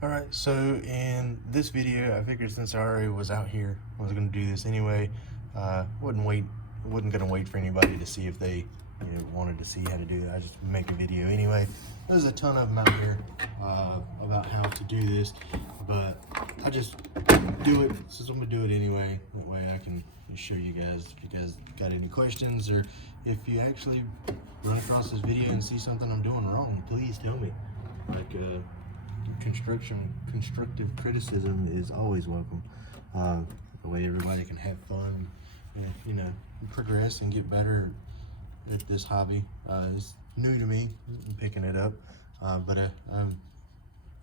All right, so in this video, I figured since I already was out here, I was gonna do this anyway. Wasn't gonna wait for anybody to see if they, wanted to see how to do it. I just make a video anyway. There's a ton of them out here about how to do this, but I just do it since I'm gonna do it anyway. That way I can show you guys if you guys got any questions, or if you actually run across this video and see something I'm doing wrong, please tell me. Constructive criticism is always welcome. The way everybody can have fun and progress and get better at this hobby. It's new to me, I'm picking it up, but I'm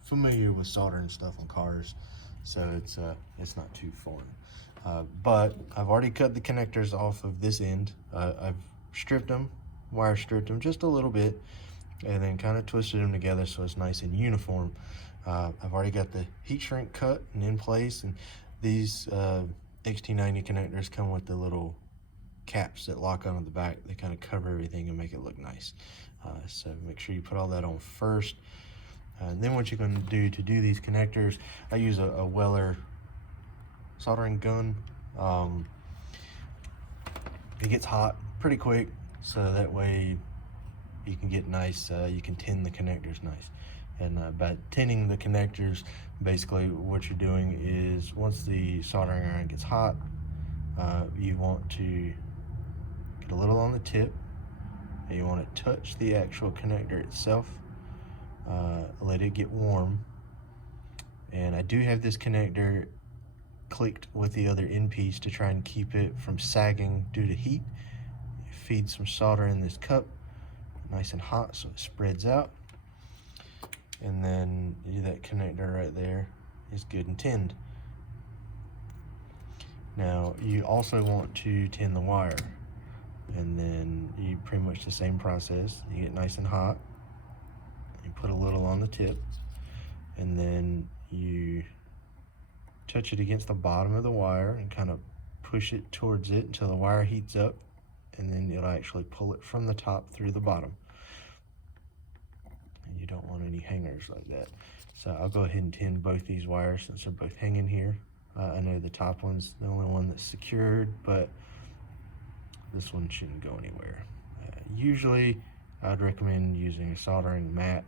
familiar with soldering stuff on cars, so it's not too foreign. But I've already cut the connectors off of this end. I've stripped them, wire stripped them just a little bit, and then kind of twisted them together so it's nice and uniform. I've already got the heat shrink cut and in place, and these xt90 connectors come with the little caps that lock onto the back. They kind of cover everything and make it look nice. So make sure you put all that on first. And then what you're going to do these connectors, I use a Weller soldering gun. It gets hot pretty quick, so that way you can get nice, you can tin the connectors nice. And by tinning the connectors, basically what you're doing is once the soldering iron gets hot, you want to get a little on the tip, and you want to touch the actual connector itself, let it get warm. And I do have this connector clicked with the other end piece to try and keep it from sagging due to heat. You feed some solder in this cup, nice and hot, so it spreads out. And then that connector right there is good and tinned. Now you also want to tin the wire, and then you pretty much the same process. You get nice and hot, you put a little on the tip, and then you touch it against the bottom of the wire and kind of push it towards it until the wire heats up, and then it'll actually pull it from the top through the bottom. And you don't want any hangers like that. So I'll go ahead and tin both these wires since they're both hanging here. I know the top one's the only one that's secured, but this one shouldn't go anywhere. Usually I'd recommend using a soldering mat,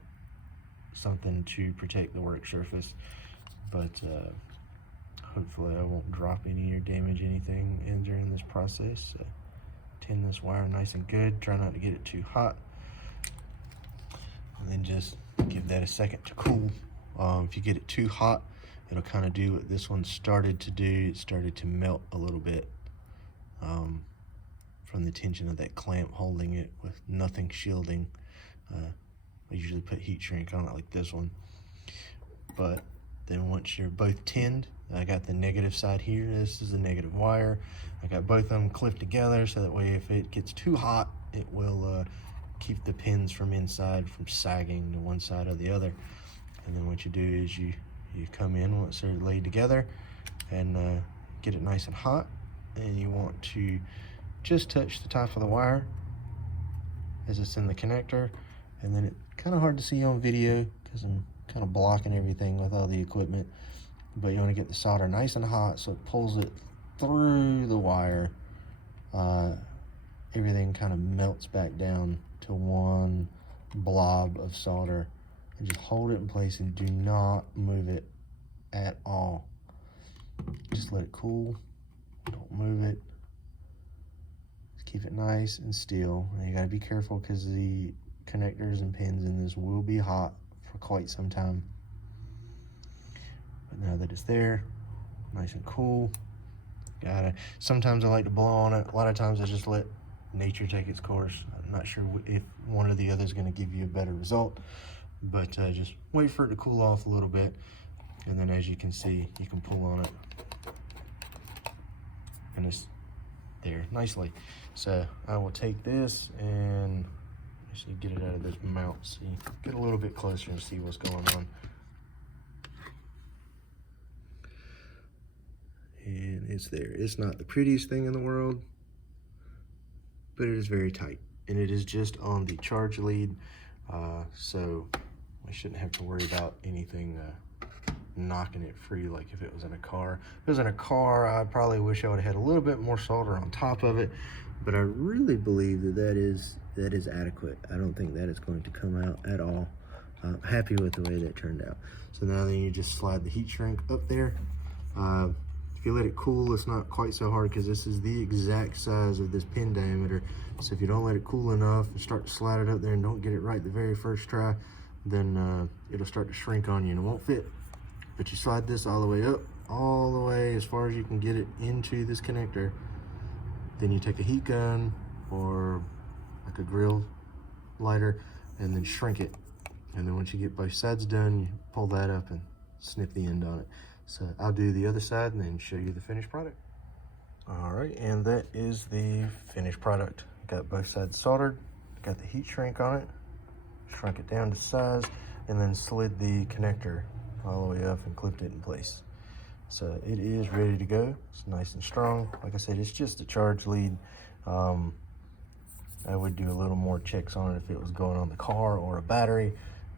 something to protect the work surface, but hopefully I won't drop any or damage anything during this process. Tin this wire nice and good, try not to get it too hot, and then just give that a second to cool. If you get it too hot, it'll kind of do what this one started to do. It started to melt a little bit from the tension of that clamp holding it with nothing shielding. I usually put heat shrink on it like this one. But then once you're both tinned, I got the negative side here, this is the negative wire. I got both of them clipped together so that way if it gets too hot, it will keep the pins from inside from sagging to one side or the other. And then what you do is you come in once they're laid together and get it nice and hot, and you want to just touch the top of the wire as it's in the connector. And then it's kind of hard to see on video because I'm kind of blocking everything with all the equipment, but you want to get the solder nice and hot so it pulls it through the wire. Everything kind of melts back down to one blob of solder, and just hold it in place and do not move it at all. Just let it cool, don't move it. Just keep it nice and still. And you got to be careful because the connectors and pins in this will be hot for quite some time. But now that it's there, nice and cool, sometimes I like to blow on it. A lot of times I just let nature take its course. I'm not sure if one or the other is going to give you a better result, but just wait for it to cool off a little bit, and then as you can see, you can pull on it and it's there nicely. So I will take this and actually get it out of this mount so you get a little bit closer and see what's going on. And it's there. It's not the prettiest thing in the world, but it is very tight, and it is just on the charge lead, so I shouldn't have to worry about anything knocking it free like if it was in a car. If it was in a car, I probably wish I would have had a little bit more solder on top of it, but I really believe that is adequate. I don't think that is going to come out at all. I'm happy with the way that turned out. So now then you just slide the heat shrink up there. If you let it cool, it's not quite so hard because this is the exact size of this pin diameter. So if you don't let it cool enough and start to slide it up there and don't get it right the very first try, then it'll start to shrink on you and it won't fit. But you slide this all the way up, all the way as far as you can get it into this connector. Then you take a heat gun or like a grill lighter and then shrink it. And then once you get both sides done, you pull that up and snip the end on it. So I'll do the other side and then show you the finished product. All right, and that is the finished product. Got both sides soldered, got the heat shrink on it, shrunk it down to size, and then slid the connector all the way up and clipped it in place. So it is ready to go. It's nice and strong. Like I said, it's just a charge lead. I would do a little more checks on it if it was going on the car or a battery,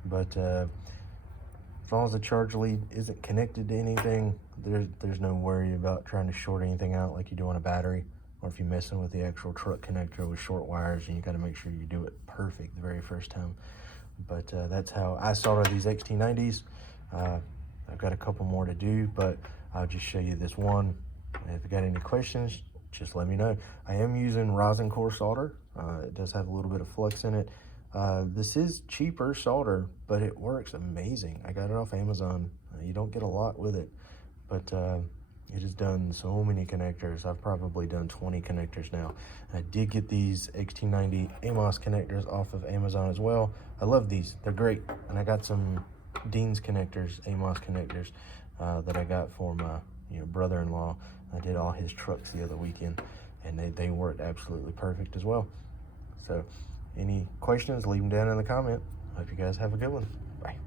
but as long as the charge lead isn't connected to anything, there's no worry about trying to short anything out like you do on a battery, or if you're messing with the actual truck connector with short wires, and you got to make sure you do it perfect the very first time. But that's how I solder these xt90s. I've got a couple more to do, but I'll just show you this one. And if you got any questions, just let me know. I am using rosin core solder. It does have a little bit of flux in it. This is cheaper solder, but it works amazing. I got it off Amazon. You don't get a lot with it, but it has done so many connectors. I've probably done 20 connectors now. I did get these xt90 AMOS connectors off of Amazon as well. I love these, they're great. And I got some Dean's connectors, AMOS connectors, that I got for my brother-in-law. I did all his trucks the other weekend, and they worked absolutely perfect as well. So any questions, leave them down in the comment. Hope you guys have a good one. Bye.